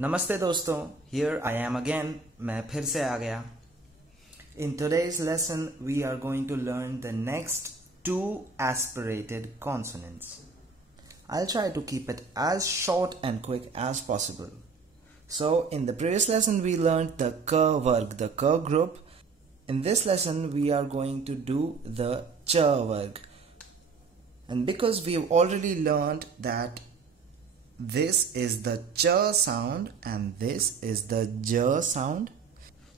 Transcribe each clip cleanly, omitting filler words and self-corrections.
नमस्ते दोस्तों, here I am again. मैं फिर से आ गया. In today's lesson, we are going to learn the next two aspirated consonants. I'll try to keep it as short and quick as possible. So, in the previous lesson, we learned the k varg, the k group. In this lesson, we are going to do the ch varg. And because we've already learned that this is the ch sound and this is the j sound,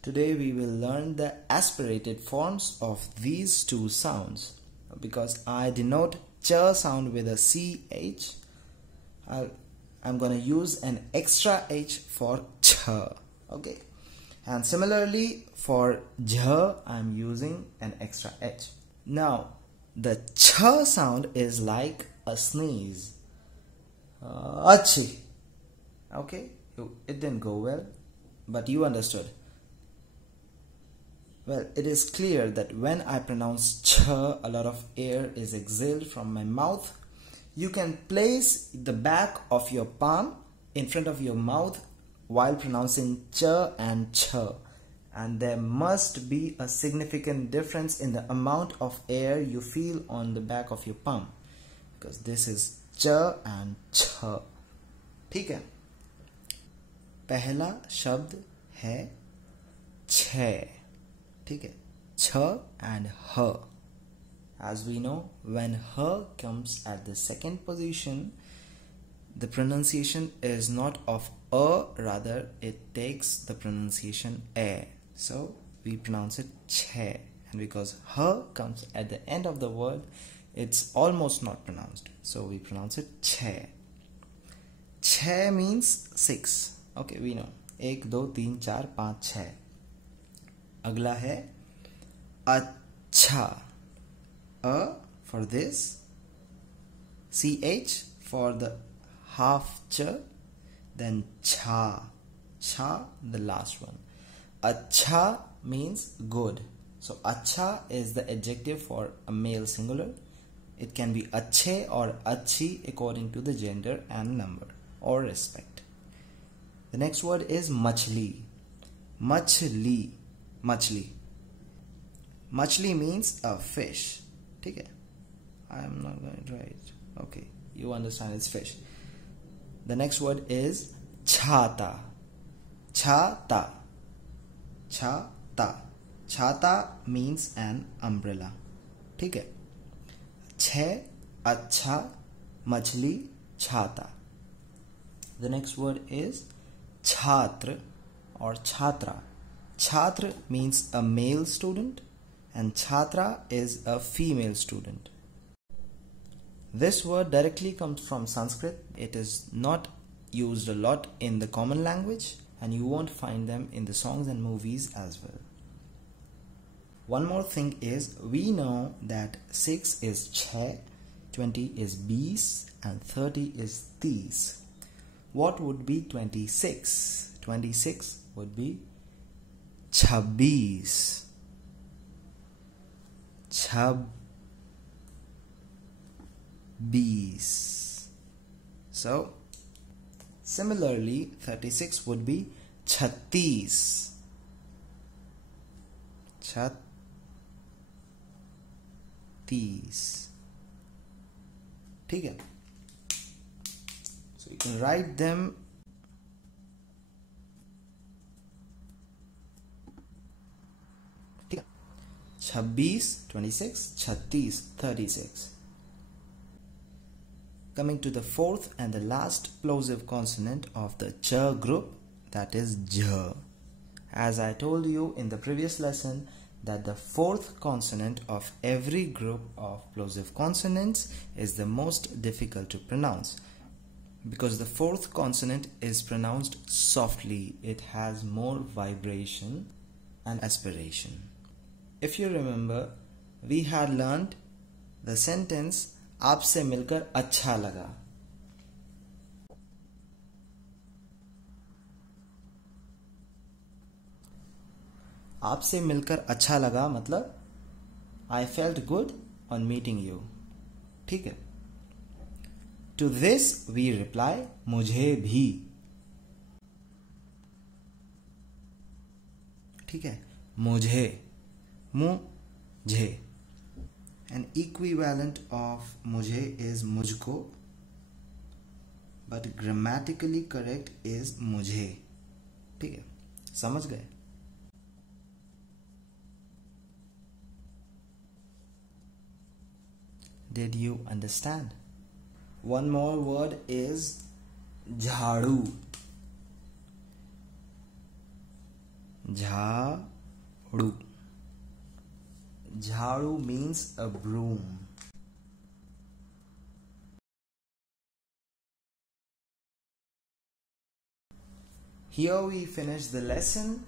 today we will learn the aspirated forms of these two sounds. Because I denote ch sound with a ch, I'm going to use an extra h for ch. Okay, and similarly for j I'm using an extra h. Now the ch sound is like a sneeze. Achi. Okay, it didn't go well, but you understood. Well, it is clear that when I pronounce ch, a lot of air is exhaled from my mouth. You can place the back of your palm in front of your mouth while pronouncing ch and ch, and there must be a significant difference in the amount of air you feel on the back of your palm, because this is च and छ. ठीक है, पहला शब्द है छे. ठीक है, छ and ह. As we know, when h comes at the second position, the pronunciation is not of a, rather it takes the pronunciation a. So we pronounce it che, and because h comes at the end of the word, it's almost not pronounced, so we pronounce it che. Che means 6. Okay, we know 1 2 3 4 5 6. अगला है अच्छा. A for this, ch for the half ch, then cha. Cha, the last one. Acha means good. So acha is the adjective for a male singular. It can be अच्छे or अच्छी according to the gender and number or respect. The next word is मछली. मछली. मछली. मछली means a fish. ठीक है? I am not going to write. Okay, you understand it's fish. The next word is छाता. छाता. छाता. छाता means an umbrella. ठीक है? छे, अच्छा, मछली, छाता. The next word is छात्र or छात्रा. छात्र means a male student and छात्रा is a female student. This word directly comes from Sanskrit. It is not used a lot in the common language, and you won't find them in the songs and movies as well. One more thing is, we know that 6 is छः, 20 is 20 and 30 is 30. What would be 26? 26 would be छब्बीस. छब्बीस. So, similarly, 36 would be छत्तीस. छत्तीस. ठीक है? So you can write them. ठीक है? 26, 26, 36, 36. Coming to the fourth and the last plosive consonant of the ch group, that is j. As I told you in the previous lesson, that the fourth consonant of every group of plosive consonants is the most difficult to pronounce, because the fourth consonant is pronounced softly. It has more vibration and aspiration. If you remember, we had learned the sentence आपसे मिलकर अच्छा लगा. आपसे मिलकर अच्छा लगा मतलब I felt good on meeting you. ठीक है? To this we reply मुझे भी. ठीक है, मुझे, मुझे. An equivalent of मुझे is मुझको, but grammatically correct is मुझे. ठीक है, समझ गए? Did you understand? One more word is झाड़ू. झाड़ू. Jharu means a broom. Here we finish the lesson.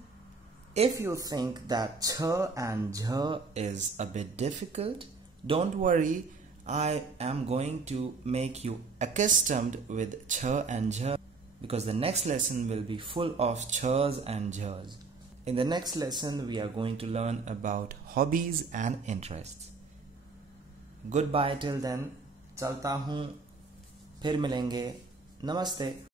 If you think that ch and jh is a bit difficult, don't worry. I am going to make you accustomed with ch and jh because the next lesson will be full of chs and jhs. In the next lesson, we are going to learn about hobbies and interests. Goodbye till then. चलता हूँ, फिर मिलेंगे. Namaste.